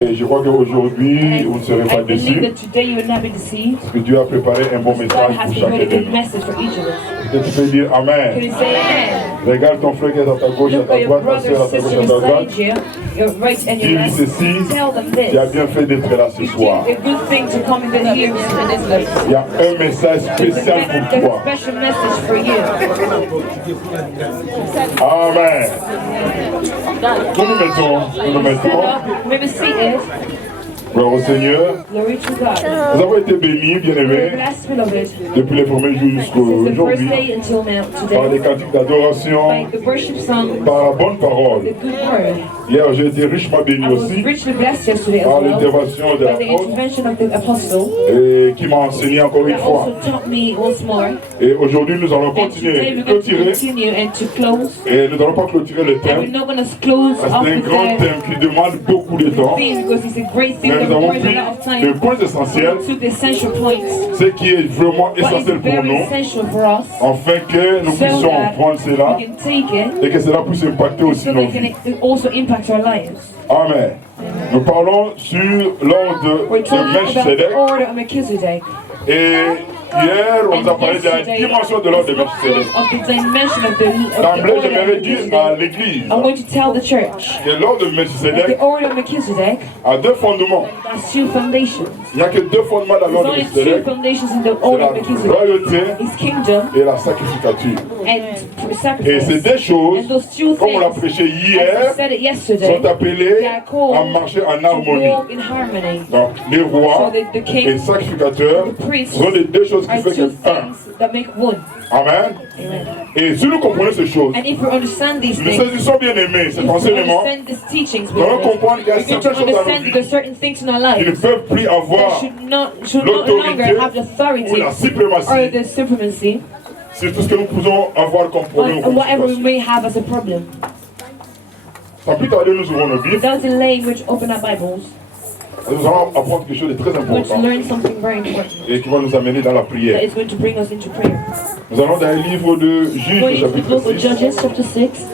Et je crois qu'aujourd'hui, vous ne serez pas déçus. Parce que Dieu a préparé un bon message pour chacun de nous. Et tu peux dire Amen. Regarde ton frère qui est à ta gauche, à ta droite, ta soeur à ta gauche, à ta droite. Dis-lui ceci, tu as bien fait d'être là ce soir. Il y a un message spécial pour toi. Amen. Nous nous mettons. Gloire au Seigneur. Nous avons été bénis, bien-aimés, depuis les premiers jours jusqu'à aujourd'hui, par les cantiques d'adoration, par la bonne parole. Hier, j'ai été richement béni aussi par l'intervention de l'apôtre et qui m'a enseigné encore une fois. Et aujourd'hui, nous allons continuer, clôturer. Et nous n'allons pas clôturer le thème. C'est un grand thème qui demande beaucoup de temps. Mais nous avons pris le point essentiel, ce qui est vraiment essentiel pour nous, afin que nous puissions prendre cela et que cela puisse impacter aussi nos vies. Amen. Nous parlons sur l'ordre de Melchizedek. Et hier, on nous a parlé de la dimension de l'ordre de Melchizedek. D'emblée, j'aimerais dire à l'église que l'ordre de Melchizedek a deux fondements. Il n'y a que deux fondements dans l'ordre de Melchizedek. C'est la royauté et la sacrificature. Et ces deux choses, comme on l'a prêché hier, sont appelées à marcher en harmonie. Donc, les rois et les sacrificateurs sont les deux choses qui font un. Amen. Et si nous comprenons ces choses, si nous saisissons bien aimés cet enseignement, nous allons comprendre qu'il y a certaines choses dans nos vies qui ne peuvent plus avoir l'autorité ou la suprématie sur tout ce que nous pouvons avoir comme problème. Sans plus tarder, nous ouvrons nos Bibles. Nous allons apprendre quelque chose de très important et qui va nous amener dans la prière. Nous allons dans le livre de Juges, chapitre 6.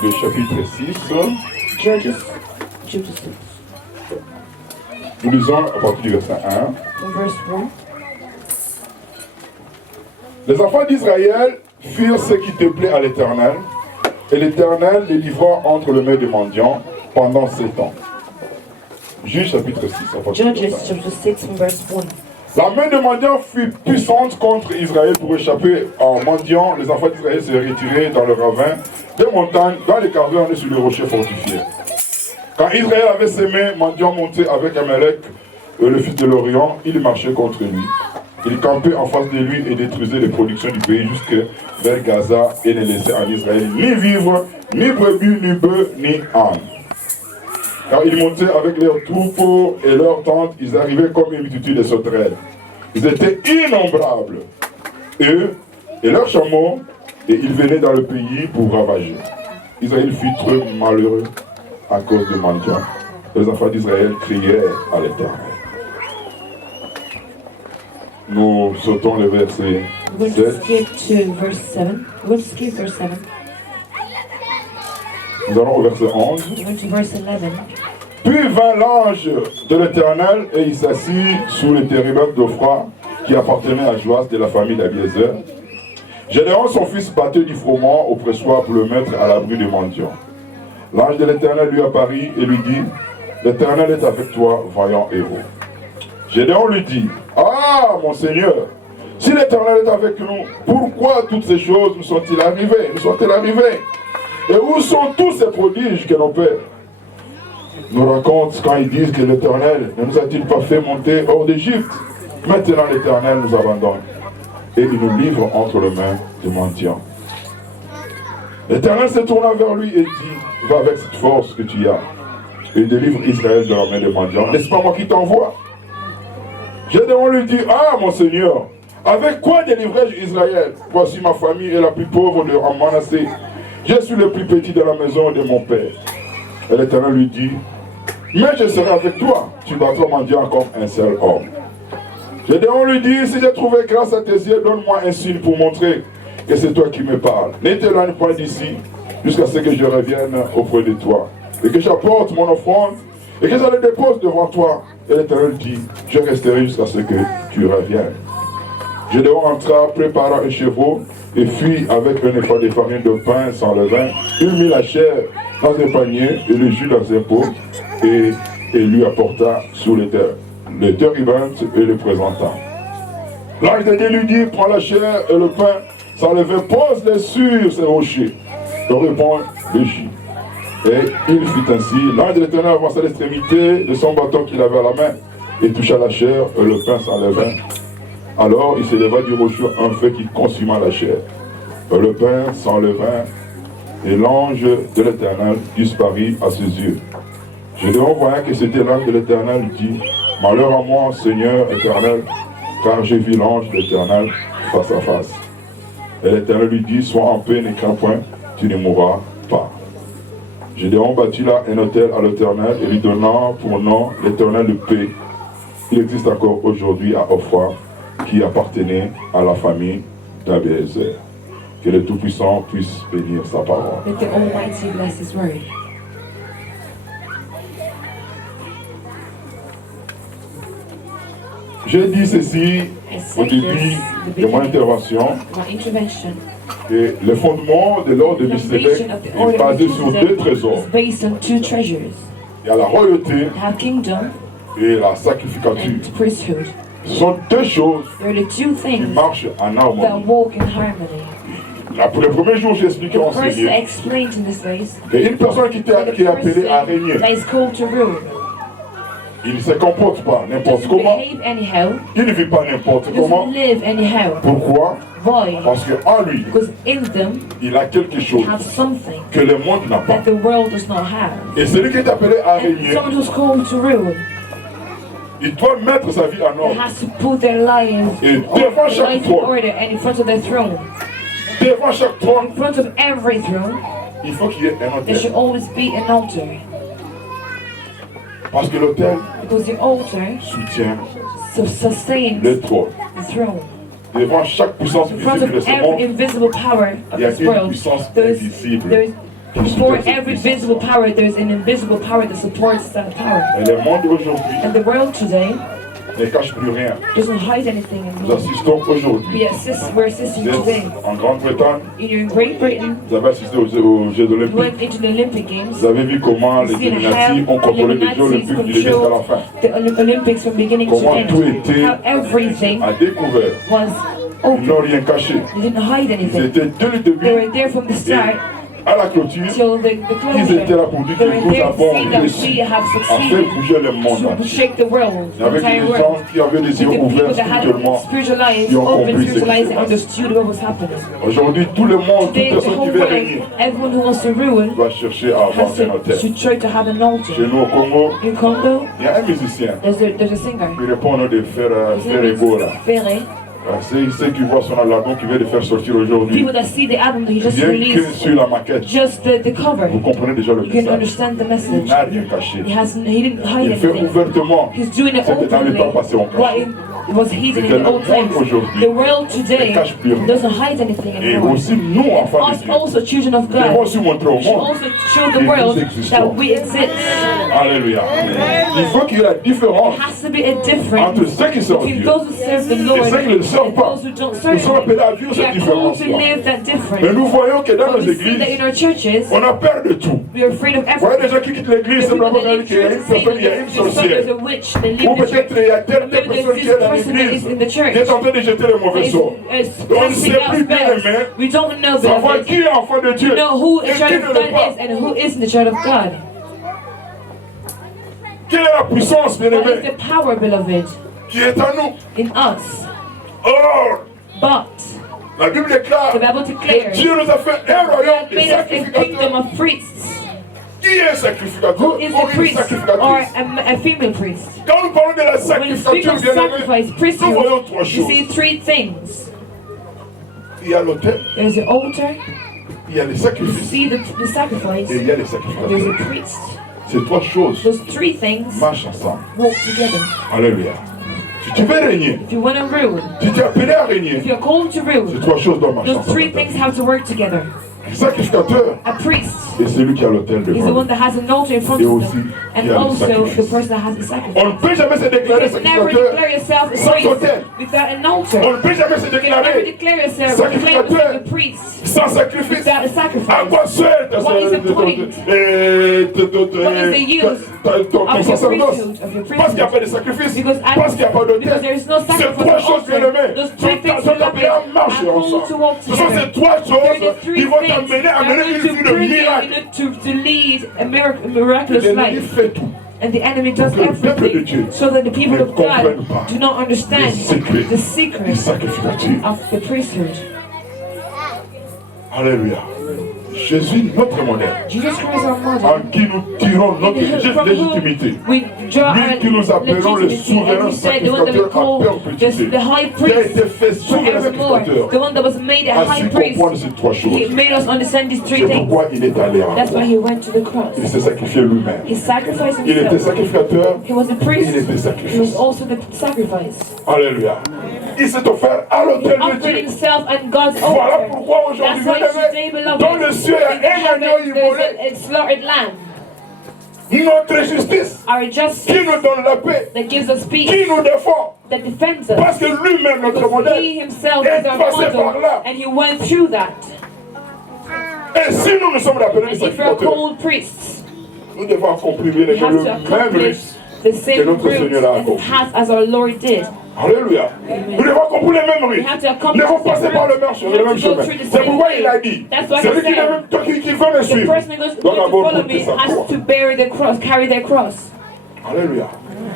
Le chapitre 6. Judges 6. Nous lisons à partir du verset 1. Les enfants d'Israël firent ce qui déplaît à l'Éternel, et l'Éternel les livra entre les mains des mendiants pendant 7 ans. Juge chapitre 6. Judges chapter 6 verse 1. La main des mendiants fut puissante contre Israël pour échapper aux mendiants. Les enfants d'Israël se retiraient dans le ravin des montagnes, dans les cavernes et sur les rochers fortifiés. Quand Israël avait ses mains, mendiants montaient avec Amalek, le fils de l'Orient, il marchait contre lui. Il campait en face de lui et détruisait les productions du pays jusque vers Gaza et ne laissait en Israël ni vivre, ni brebis, ni bœufs, ni ânes. Car ils montaient avec leurs troupeaux et leurs tentes, ils arrivaient comme une multitude de sauterelles. Ils étaient innombrables, eux et leurs chameaux, et ils venaient dans le pays pour ravager. Israël fut très malheureux à cause de mendiants. Les enfants d'Israël crièrent à l'Éternel. Nous sautons le verset 7. Nous allons au verset 11. Puis vint l'ange de l'Éternel et il s'assit sous le térébinthe d'Ophra qui appartenait à Joas de la famille d'Abiézer. Gédéon, son fils, battait du froment au pressoir pour le mettre à l'abri des mendiants. L'ange de l'Éternel lui apparut et lui dit, l'Éternel est avec toi, vaillant héros. Gédéon lui dit, ah, mon Seigneur, si l'Éternel est avec nous, pourquoi toutes ces choses nous sont-elles arrivées? Et où sont tous ces prodiges que nos pères nous racontent quand ils disent que l'Éternel ne nous a-t-il pas fait monter hors d'Égypte? Maintenant l'Éternel nous abandonne et il nous livre entre les mains des mendiants. L'Éternel se tourna vers lui et dit, va avec cette force que tu as et délivre Israël de la main des mendiants. N'est-ce pas moi qui t'envoie? Gédéon lui dit, ah mon Seigneur, Avec quoi délivrai-je Israël? Voici ma famille est la plus pauvre de Manassé. Je suis le plus petit de la maison de mon père. Et l'Éternel lui dit, mais je serai avec toi, tu battras mendiant comme un seul homme. Gédéon lui dit, si j'ai trouvé grâce à tes yeux, donne-moi un signe pour montrer que c'est toi qui me parles. Ne t'éloigne pas d'ici, jusqu'à ce que je revienne auprès de toi. Et que j'apporte mon offrande, et que je la dépose devant toi. Et l'Éternel dit, je resterai jusqu'à ce que tu reviennes. Gédéon entra, prépara un chevreau, et fit avec un effort de farine de pain sans levain. Il mit la chair dans un panier et le jus dans un pot, et lui apporta sous les terres. Le térébinthe et le présenta. L'ange de Dieu lui dit, prends la chair et le pain sans levain, pose-les sur ces rochers. Il répond le jus. Et il fit ainsi. L'ange de l'Éternel avança l'extrémité de son bâton qu'il avait à la main et toucha la chair et le pain sans levain. Alors il s'éleva du rocher un feu qui consuma la chair, le pain sans levain, et l'ange de l'Éternel disparut à ses yeux. Gédéon voyant que c'était l'ange de l'Éternel dit, malheur à moi, Seigneur éternel, car j'ai vu l'ange de l'Éternel face à face. Et l'Éternel lui dit, sois en paix, ne crains point, tu ne mourras pas. Gédéon bâtit là un autel à l'Éternel et lui donnant pour nom l'Éternel de paix. Il existe encore aujourd'hui à Ophra, qui appartenait à la famille d'Abiezer. Que le Tout-Puissant puisse bénir sa parole. Let the Almighty bless His word. J'ai dit ceci au début de mon intervention, que le fondement de l'ordre de Melchisédek est basé sur deux trésors. Il y a la royauté et la sacrificature. Ce sont deux choses qui marchent en harmonie. Pour le premier jour, j'ai expliqué enseigné qu'il y a une personne qui est appelée à régner. Il ne se comporte pas n'importe comment. Il ne vit pas n'importe comment. Pourquoi? Parce qu'en lui, il a quelque chose que le monde n'a pas. Et celui qui est appelé à régner, il doit mettre sa vie en ordre. Et devant chaque trône, devant chaque trône, il faut qu'il y ait un autel. Parce que l'autel soutient le trône. Devant chaque puissance visible de ce monde, il y a une puissance invisible. For every visible power, there's an invisible power that supports that power. Et le monde aujourd'hui And the world today ne cache plus rien. doesn't hide anything Nous assistons aujourd'hui. We're assisting today. En Grande-Bretagne, In Great Britain, vous avez assisté aux Jeux we olympiques. went into the Olympic Games. Vous avez vu comment les Illuminati ont contrôlé les Jeux olympiques du début jusqu'à la fin. The Olympics from beginning to Comment end. tout était How everything à découvert. was Ils open. n'ont rien caché. They didn't hide Ils anything. étaient dès le They début were there from the start à la clôture. till the Ils étaient là closure. pour dire They que were nous there to avons see that réussi we have à faire succeeded bouger le monde to entier. shake the world, Il y the avait entire des world. gens qui avaient les The yeux people ouverts that had spirituellement. spiritual eyes qui ont open, compris ce qui spiritual eyes, se and passe. understood what was happening. Aujourd'hui, tout le monde, toute Today, the personne qui whole veut world, régner, everyone who wants to ruin doit chercher à avoir has un hôtel. to try to have an Chez altar. nous au Congo, In Congo, il y a un musicien there's a singer. qui répond au nom de Frère His name Ego là. is Ferre. C'est ceux qui voient son album qu'il vient de faire sortir aujourd'hui. People that see the album that he just Bien que released, sur la maquette, just the cover, vous comprenez déjà le you can message. understand the Il message. n'a rien caché. He didn't hide Il fait anything. ouvertement. He's doing it C'était dans le openly. temps passé en What caché. it was hidden in Le the old monde times. aujourd'hui The world today ne cache plus rien. doesn't hide anything Et anymore. aussi nous, enfants de Us Dieu, also children of nous devons God aussi montrer au should monde. also show the que nous world existons. that we exist. Alléluia. Il faut qu'il y ait la différence There has to be a difference entre ceux qui servent between Dieu those who serve the Lord et ceux qui ne le servent and pas. those who don't Nous serve sommes Him. appelés à vivre We cette are called différence. to live that Mais difference. nous voyons que dans But nos we see that églises, in our churches, on a peur de tout. we are afraid of Vous voyez des everything. gens qui quittent l'église The people simplement that parce leave qu'il y a church une and say personne, il y a that une there's sorcière. a witch, they leave Ou the church. peut-être il y a telle Maybe personne there's qui est dans this person that l'église is in the church. qui est en train de jeter le mauvais sort. On ne Casting sait out plus bien spells. aimer, We don't know savoir the qui est enfant de Dieu know who et a qui child ne of l'est God pas. is and who isn't a child of God. Quelle est la puissance, bien What is aimé, the power, beloved, qui est en nous? in us? Or, But la Bible déclare the Bible que declares Dieu nous a fait un royaume God de made us a kingdom sacrificateurs. of priests. Qui est sacrificateur? Who is Ou a une priest or sacrificatrice? a female priest? Quand nous parlons de la When you speak sacrificature, of bien aimé, sacrifice, nous voyons priesthood, trois you choses. see three things. Il y a l'autel, There's the altar, il y a les you sacrifices see the sacrifice, et il y a les there's a sacrificateurs. priest. Ces trois choses Those three things marchent ensemble. walk together. Alléluia. Si tu veux régner, If you want to rule, si tu es appelé à if régner, you're called to ces rule, trois choses doivent marcher those ensemble. three things have to work together. Le sacrificateur A priest est celui qui a l'autel is the devant one lui. that has an altar in front Et of aussi, them, qui and a le also the sacrifice. person that has the On sacrifice. ne peut jamais se You déclarer can never declare sacrificateur yourself a sans priest autel. without an On altar. ne peut jamais se You can never déclarer declare yourself sacrificateur a priest sans sacrifice. without a À sacrifice. quoi sert What is the point? What is the use ton of your sacerdoce? priesthood, of your Parce qu'il n'y a priesthood? pas de sacrifice, Because parce qu'il n'y a pas because d'autel. there is no Ces sacrifice trois or choses, bien altar. aimées, Those three things sont appelées à marcher are called to ensemble. walk Ce sont together. ces trois They're choses the three qui vont things t'amener à that mener are une going vie to de bring you miracle. to lead a Et miraculous l'ennemi life. fait tout. And the enemy does Pour que le peuple de Dieu everything so that the people ne of God comprennent pas do not understand les secrets the du secret sacrificature. of the priesthood. Alléluia. Jésus, notre modèle, Jesus Christ, our model, en qui nous tirons notre from légitimité. whom we draw Lui our qui nous appelons le legitimacy, souverain and he said the one that we sacrificateur à call perpétuité, the high qui a été priest fait souverain forevermore, sacrificateur, the one that was made a a high su priest. comprendre ces trois He choses. made us understand these three C'est things. pourquoi il est allé à la That's why croix. he went to the cross. Il s'est sacrifié lui-même. He sacrificed Il était himself. sacrificateur, He was a il priest. était He was sacrifice. also the sacrifice. Alléluia. Il s'est offert à l'autel de Offered Dieu. himself and God's Voilà altar. pourquoi aujourd'hui, That's why today, bien-aimés, beloved, dans le ciel, il y a in un agneau heaven, immolé. there's a slaughtered lamb. Notre justice Our qui justice nous donne la paix, that gives us peace, qui nous défend. that defends us. Parce que lui-même, notre Because modèle, he himself est is our passé par model, là. and he went through that. Et si nous sommes appelés And des if you're sacrificateurs, called priests, nous devons accomplir bien we aimé, have le to même accomplish risque. the same notre fruits Seigneur a and the accompli. path as our Lord did. Alléluia. Nous devons accomplir les mêmes We risques. have to Nous accomplish devons the passer same par le fruits. même We chemin. have to go through the C'est same pourquoi way. il a dit, That's why he celui qui said, veut me the suivre person who's doit going to d'abord follow me porter sa has croix. to bear the cross, carry their cross. Alléluia.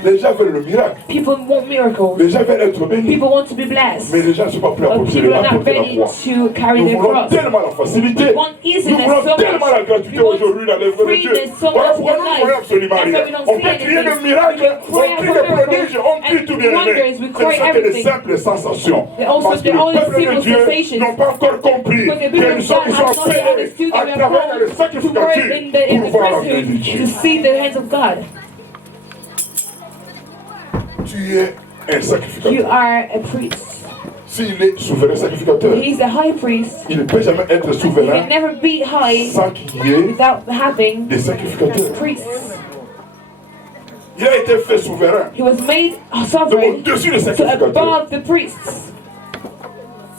Les gens veulent le miracle. People want miracles. Les gens veulent être bénis. People want to be blessed. Mais les gens ne sont pas prêts à But porter people are not la ready croix. to carry Nous their voulons cross. tellement la facilité. We want Nous easiness voulons so tellement la much. gratuité We want aujourd'hui dans l'œuvre de Dieu. freeness so Voilà much pourquoi in nous ne life. voyons absolument That's rien. why we don't On see peut crier anything. de miracles, on cry out crie for de miracles prodiges, on crie and tout bien aimé. wonders. We Ce cry ne sont que des everything. simples sensations. They're also Parce que the le only peuple de simple Dieu sensations. n'ont pas encore compris Because the que people nous of sommes God have not yet appelés understood à that we are travailler dans le called to work sacrificature in the pour voir la main de priesthood Dieu. to see the hands of God. Tu es un You sacrificateur. are a priest. S'il est souverain sacrificateur, He's a high priest. il ne peut jamais être He souverain can never be high sans qu'il y ait without having des sacrificateurs. priests. Il a été fait souverain. He was made Donc sovereign au-dessus des to sacrificateurs. above the priests.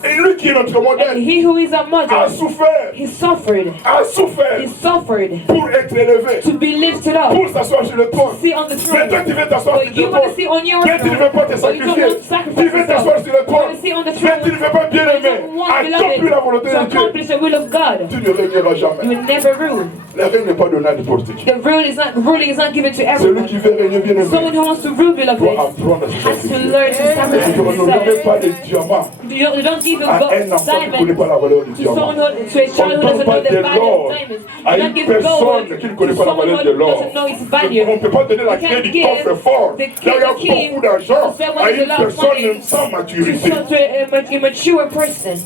Et lui qui est notre And modèle he who is our a model, souffert, he suffered. a souffert He suffered pour être élevé, to be lifted up, pour s'asseoir sur le trône. sit on the Mais toi throne. tu veux t'asseoir sur But le you want to trône. sit on your Mais tu ne veux throne. pas te But you don't sacrifier. want to Tu sacrifice veux t'asseoir yourself. sur le You trône. want to sit on the Mais tu ne throne. veux pas bien But you aimer. don't want, Accomplis la volonté beloved, to de Dieu. accomplish the will of God. Tu ne régneras You jamais. will never rule. Le règne n'est pas donné à n'importe qui. The ruling is not given to Celui everyone. qui veut régner bien aimé Someone who wants to rule, doit beloved, apprendre à se has to sacrifier. learn to Et sacrifice tu ne remets himself. pas des diamants You don't give à un a enfant qui ne connaît diamond pas la valeur du to diamant. someone who, to a On child ne who donne doesn't pas know de the value l'or of diamonds. à You don't une give gold personne qui ne connaît to pas la someone valeur who de l'or. doesn't know its value. On ne peut pas donner la You clé can't du give coffre-fort. the Là, il y a key beaucoup d'argent to someone à with a une lot of personne money. sans maturité. To a mature person.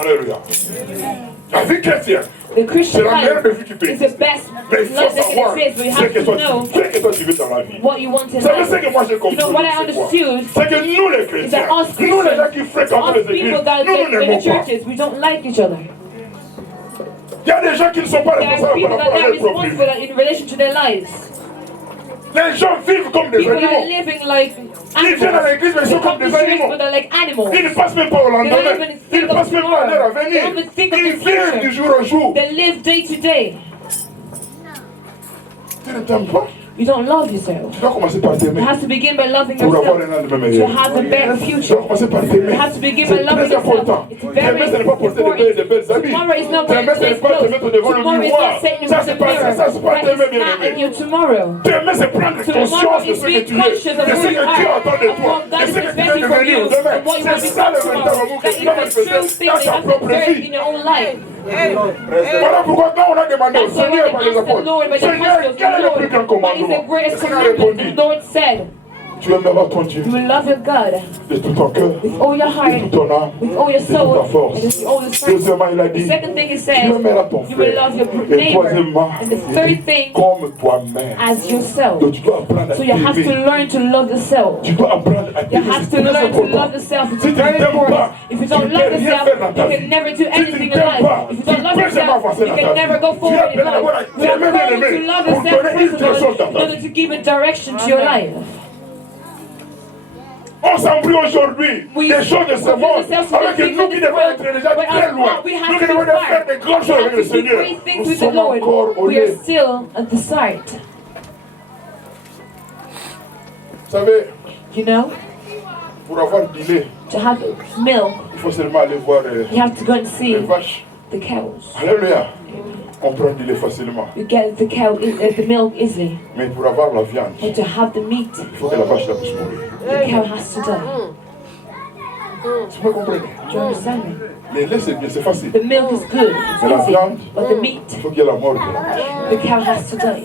Alléluia. La vie chrétienne, The c'est Christian la meilleure life de vie qui peut is the exister. best Mais il faut life that savoir can exist, but you ce have que to know toi tu veux dans la vie. what you want in Vous savez ce life. que moi j'ai You compris? know what I c'est quoi? understood? C'est que nous les chrétiens, that us nous les gens qui Christians, fréquentons us les églises, people that nous in the n'aimons pas. churches, we don't like each other. Il y a des gens qui ne sont pas There are responsables people par that rapport à are leur propre vie. responsible in relation to their lives. Les gens vivent comme des People are animaux. living like Ils viennent à animals. l'église mais ils They sont comme come to des church, animaux. but they're like animals. Ils ne passent même pas au lendemain. They don't even Ils think ne of passent même pas à l'heure à tomorrow. venir. They don't even think of Ils the vivent future. du jour au jour. They live day to day. Tu ne t'aimes pas. You don't love yourself. Tu dois commencer par t'aimer You have to begin by loving pour avoir yourself. un lendemain To meilleur. have a better Tu dois future. commencer par t'aimer. You have to begin by C'est loving très important. yourself. It's T'aimer, ce n'est pas porter de belles habits. Tomorrow is not T'aimer, wearing ce n'est nice pas te clothes. mettre devant le Tomorrow is miroir. not sitting in Ça, the c'est pas mirror. ça, c'est pas That t'aimer, is bien not in aimé. your tomorrow. T'aimer, c'est prendre Tomorrow conscience de is ce que being tu es, conscious de of ce who que you Dieu are, attend de of toi, what God de is ce que tu veux expecting from devenir you, demain. and what you C'est want to ça le become véritable tomorrow. amour que That tu is dois the true manifester thing dans that you ta have to propre experience vie. in your own life. Voilà pourquoi quand on a demandé au Seigneur par les apôtres, Seigneur, quel est le plus grand commandement? Le Seigneur a répondu, tu aimeras ton Dieu you will love your God de tout ton cœur, with all your de heart, toute ton âme, with all your de toute ta soul, force. and with all your strength. Deuxièmement, il a The dit, second thing it tu says, aimeras ton you will frère. love your Et neighbor. troisièmement, And the third thing, comme toi-même. as yourself. Donc tu dois apprendre à So you have to t'aimer. learn to love yourself. Tu dois apprendre à You t'aimer. have C'est to très learn to love important. yourself. It's Si tu ne very t'aimes important. pas, If you tu don't ne love peux rien yourself, faire dans ta you vie. can never do Si tu anything ne in t'aimes life. pas, If you tu don't ne love peux jamais yourself, avancer you dans ta can never vie. go Tu es forward in appelé d'abord à life. You are t'aimer, bien called aimé, to love pour yourself donner first une of direction all, dans in ta order vie. to give a direction to your life. On s'embrouille aujourd'hui des choses de ce monde, alors que nous qui devons être déjà très loin, nous qui devons faire des grandes choses avec le Seigneur, nous sommes encore au We are lieu. still at the start. Vous savez, You know, pour avoir dealé, to have milk, il faut seulement aller voir you have to go and les see vaches. the cows. Alléluia. On prend du lait facilement. You get the milk easily, Mais pour avoir la viande, but to have the meat, il faut que la vache la puisse mourir. the cow has to die. Vous me comprenez? Do you understand me? Le lait c'est bien, c'est facile. The milk is good, Mais la it's easy, viande, but the meat, il faut qu'il y ait la mort de la vache. the cow has to die.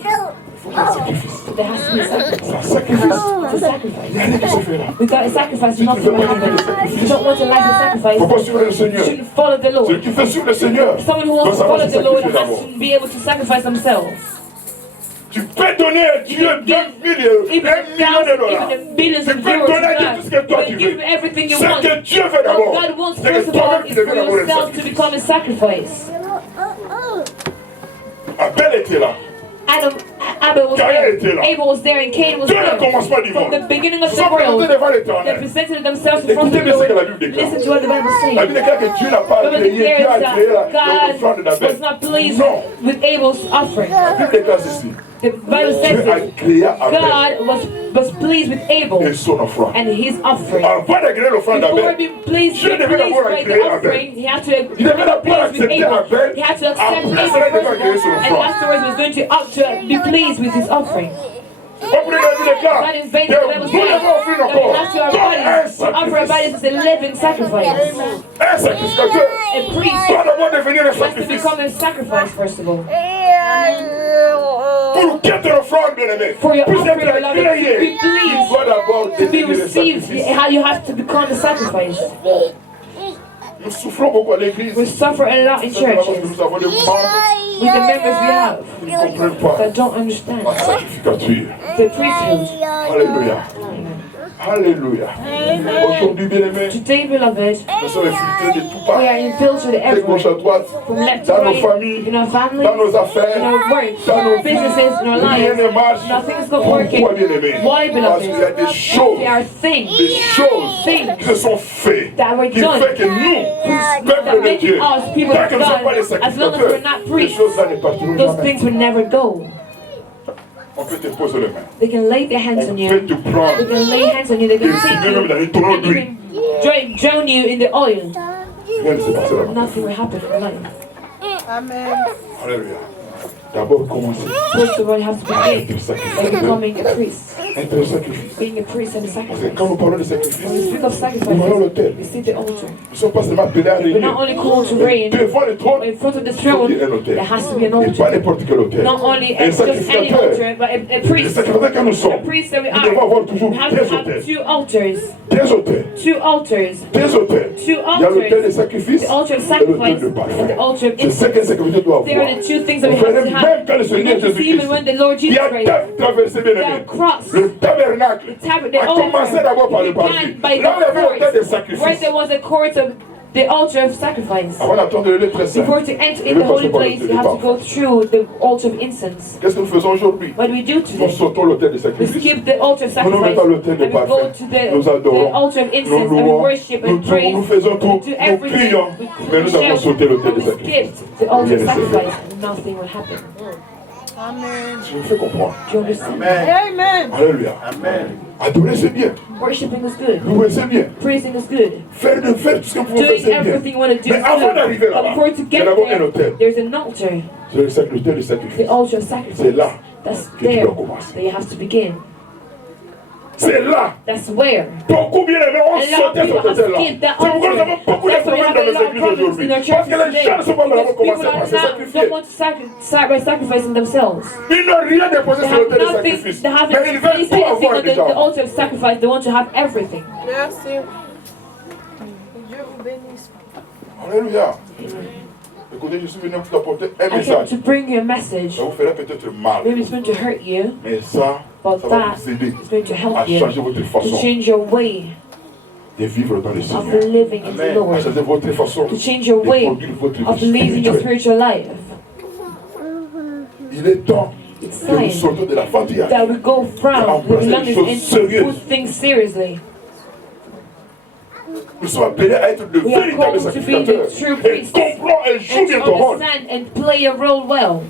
Il faut qu'il y ait un sacrifice. But there has to be a sacrifice. C'est un sacrifice. It's a Il n'y a sacrifice. rien qui se fait là. Without a sacrifice, Si tu ne nothing veux will pas happen. vivre le If you don't want a life of Il ne sacrifice, faut pas suivre le you Seigneur. shouldn't follow the Lord. Celui qui fait suivre le Seigneur Someone who doit wants to savoir follow se the Lord sacrifier has d'abord. to be able to sacrifice themselves. Tu peux donner à Dieu 1 million de dollars. Even billions Tu of peux euros donner à Dieu to tout ce God. que toi But tu give veux. him everything you Ce want. que Dieu veut What d'abord, God wants c'est first que of all toi-même tu is for deviens d'abord un yourself to sacrifice. become a sacrifice. Abel était là. Abel was Caïn there. était là. Abel was there and Cain was Dès le there. commencement du From monde, the beginning of ils the sont présentés world, devant they l'Éternel. presented themselves in front of Écoutez the bien ce Lord. que la Bible déclare. Listen to what the Bible La says. Bible déclare que Dieu n'a pas The Bible agréé, Dieu a declares agréé that l'offrande God was d'Abel. not pleased Non. with Abel's offering. La Bible déclare ceci. The Bible Dieu says a this. agréé Abel God was pleased with et Abel son offrande. and his offering. Avant d'agréer l'offrande Before d'Abel, being pleased Dieu devait d'abord by agréer the Abel. offering, he had to Il devait d'abord be pleased with accepter Abel. Abel. He had to accept Après Abel cela, il devait first, agréer son and offrande. afterwards was going to be pleased with his offering. Pas pour les Bible déclare God que invaded the Bible vous says devez offrir that we encore have to our comme un bodies to offer our sacrifice. bodies as a living sacrifice. Un sacrificateur A priest doit d'abord devenir un has to sacrifice. become a sacrifice first of all. Pour que ton offrande, bien-aimé, For your puisse offering, être beloved, to agréée, be il pleased, doit d'abord to be devenir un received, sacrifice. how you have to become a sacrifice. Nous souffrons beaucoup à l'église. We suffer a lot in Simplement parce que churches nous avons des membres with the members we have qui ne comprennent pas that don't understand la sacrificature. the priesthood. Alléluia. Alléluia. Aujourd'hui, bien-aimés, Today, beloved, nous sommes infiltrés de toutes parts. we are infiltrated De gauche à everywhere, droite, from left to dans nos right, familles, in our families, dans nos in affaires, our work, dans nos businesses, in our rien lives. ne marche. Nothing's not working. Pourquoi, bien-aimés? Why, Parce qu'il y a beloved? des choses, There are des things choses Things qui se sont faites, that were qui done fait que nous, that peuple de make Dieu, us people tant of que nous ne sommes pas des God, as long as we're sacrificateurs, not ces priests, choses-là ne partiront those jamais. things will never go. On peut te poser les mains. They can lay their hands On on peut you. te prendre. They can lay hands on you. They can Et take même you dans les tonneaux and d'huile. even drown you in the oil. Rien ne s'est passé là-bas. Nothing will happen in your life. Alléluia. D'abord, commencer First of all, you have to à begin être by sacrificateur. becoming a priest. Être un sacrifice. Being a priest and a Parce que sacrifice. quand nous parlons de When we sacrifice, speak of nous sacrifice, voyons l'autel. we see the altar. Nous ne sommes pas seulement appelés à We're régner. not only called to reign, Devant le trône, but in front of the il faut throne, qu'il y ait un autel. there has to be an Et pas altar. n'importe quel autel. Not only Un just any sacrificateur. altar, but a Les priest. sacrificateurs que nous A sommes, priest that we nous devons are. avoir toujours We have des to have autels. two altars. Des autels. Two altars. Des autels. Two Il y a l'autel des altars. sacrifices The altar of et l'autel sacrifice de and the parfum. altar of C'est ce qu'un incense. sacrificateur doit They avoir. are the two things that we Vous have verrez to même have. quand le We Seigneur have to see even when the Lord il Jesus a Christ, traversé, bien aimé. the cross, Le tabernacle the a commencé d'abord par le altar, parvis. began by Là où il y avait l'autel des the court, where sacrifices. there was a court of the altar of sacrifice. Avant d'attendre le lieu très saint. Before to enter in the holy place, you have to go through the altar of incense. Qu'est-ce que nous faisons aujourd'hui? What do we do Nous today? sautons l'autel des We sacrifices. skip the altar of Nous nous sacrifice mettons à l'autel de and we go parfum. to Nous the adorons. altar of Nous incense and we louons. worship Nous and praise. nous faisons tout. We do Nous everything. prions. Mais nous avons sauté l'autel And des we sacrifices. skipped the altar Rien of ne s'est fait. sacrifice and nothing will happen. Je me fais comprendre. Do you understand? Amen. Alléluia. Adorer c'est bien. Worshiping is good. Louer c'est bien. Praising is good. Faire tout ce que vous pouvez faire Doing c'est bien. everything you want to do Mais is avant good. d'arriver But là-bas, before to il y get a d'abord un there, autel. there's an altar. C'est l'autel du sacrifice. The altar of sacrifice. C'est là That's que tu there dois commencer. that you have to begin. C'est là. That's where. Beaucoup bien aimés ont sauté sur ce terrain-là. C'est pourquoi nous avons beaucoup de problèmes dans nos églises aujourd'hui. Parce que les gens ne sont pas vraiment commencés par se sacrifier. Sacrificing themselves. Ils n'ont rien déposé sur l'autel de sacrifice. They haven't Mais ils veulent tout avoir the déjà. altar of sacrifice. They want to have everything. Merci. Dieu vous bénisse. Alléluia. Écoutez, je suis venu vous apporter un I came message. to bring you a message. Ça vous ferait peut-être mal. Maybe it's going to hurt you, Mais ça but va that vous aider is going to à help you changer votre to façon change your way de vivre dans le of Seigneur. living in the À Lord, changer votre façon to change your de way conduire votre of vie leading your spirituelle. spiritual life. Il est temps It's que nous time sortons de la fantaisie. that we go from the Embrasser les belongings choses and sérieuses. put things seriously. Nous sommes appelés à être de We are véritables called to be sacrificateurs. the true Et priests comprends et joue and bien to ton rôle. understand and play a role well.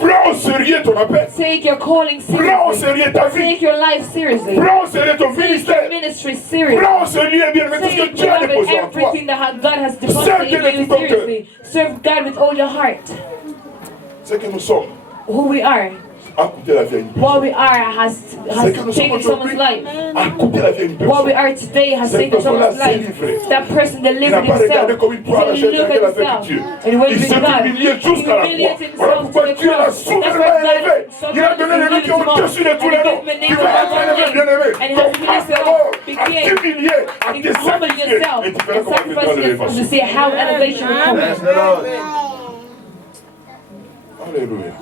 Prends au sérieux ton appel. Take your calling Prends au seriously. sérieux ta vie. Take your life seriously. Prends au sérieux ton Take your ministère. ministry seriously. Prends au sérieux bien tout ce que Take, Dieu a beloved, déposé en toi. everything that God has Serve deposited Dieu de in you tout ton cœur. seriously. Serve God with all your heart. C'est que nous sommes. Who we are, À coûter la vie à une what personne. we are has C'est que nous sommes taken someone's aujourd'hui. life. À coûter la vie à une What we personne. are today has Cette taken someone's personne-là s'est life. livrée. That person Il n'a delivered pas regardé himself. comme il He pourra didn't acheter look avec at himself. Dieu. And he went Il with s'est God. humilié jusqu'à la croix. Humiliated Voilà himself pourquoi to the Dieu l'a cross. That's souverainement why élevé. God Il a donné le nom qui est au-dessus de tous les noms. Qui va être élevé, bien-aimé. And he Donc, has passe lifted d'abord up, à became, t'humilier, à he te humbled sacrifier. yourself Et tu verras and comment tu vas sacrificed le yourself to passer. see how elevation will come. Alléluia.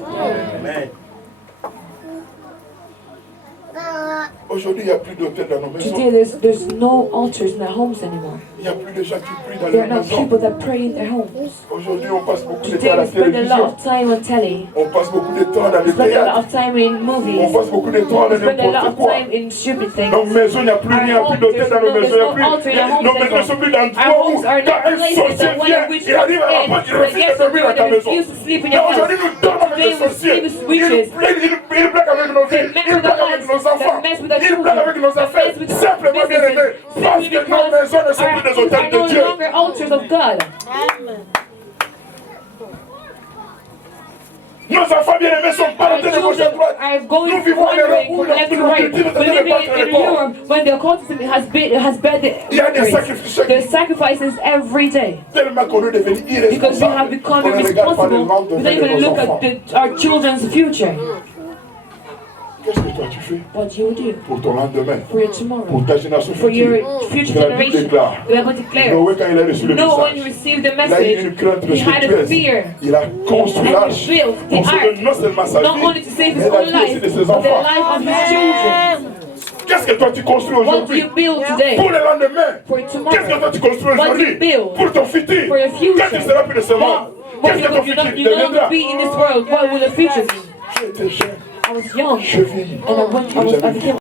Aujourd'hui, il n'y a plus d'autel dans nos maisons. Today there's no altars in their homes anymore. Il n'y a plus de gens qui prient dans There les are not maisons. people that pray in their homes. Aujourd'hui, on passe beaucoup de temps à Today la we spend a lot télévision. of time on telly. On passe beaucoup de temps dans les We spend a lot théâtres. of time in On movies. passe beaucoup de temps We dans spend a lot n'importe of quoi. time in stupid things. Dans nos maisons, il n'y a plus rien, plus d'hôtel dans nos maisons. Il n'y a plus. Nos maisons ne sont plus d'endroits Our où, homes are quand not un places sorcier that when vient, a witch il arrive à la comes porte, il in, refuse de dormir dans ta they maison. refuse to sleep in Mais your house. aujourd'hui, nous dormons avec Today les we sorciers. sleep with witches. Il blague avec nos vies, il blague avec nos enfants, il blague avec nos affaires. Simplement, bien aimés, parce que nos maisons ne sont plus des hôtels are no de Dieu. longer altars of God. Nos enfants bien-aimés sont ballottés de gauche à droite. are going Nous vivons en Europe où wandering la left to right. culture We're de living battre les in corps. Europe when the occultism has bad Il y a des sacrifices chaque There's sacrifices every day. Tellement qu'on est devenu Because we have irresponsable. become On ne regarde pas le irresponsible. ventre We don't de even nos look enfants. at our children's future. Qu'est-ce que toi tu fais What you do pour ton lendemain, for your tomorrow, pour ta génération for future? your future La Bible generation. déclare, The Bible declares, Noé quand il a reçu le no, when he message, received the il a eu une message, crainte he had a respectueuse. fear. Il a construit And l'arche he built the pour sauver ark, non seulement sa not only vie, to save his mais la own vie aussi life, de ses but the enfants. life of his children. Qu'est-ce que toi tu construis What do aujourd'hui you build today? pour le lendemain? For Qu'est-ce que tomorrow? toi tu construis What do aujourd'hui you build pour ton futur? for your future? Quand tu seras plus de ce monde, What qu'est-ce que ton futur you're not deviendra? going to be in this world? What will the future be? J'étais jeune, I was young je vieillis. and I became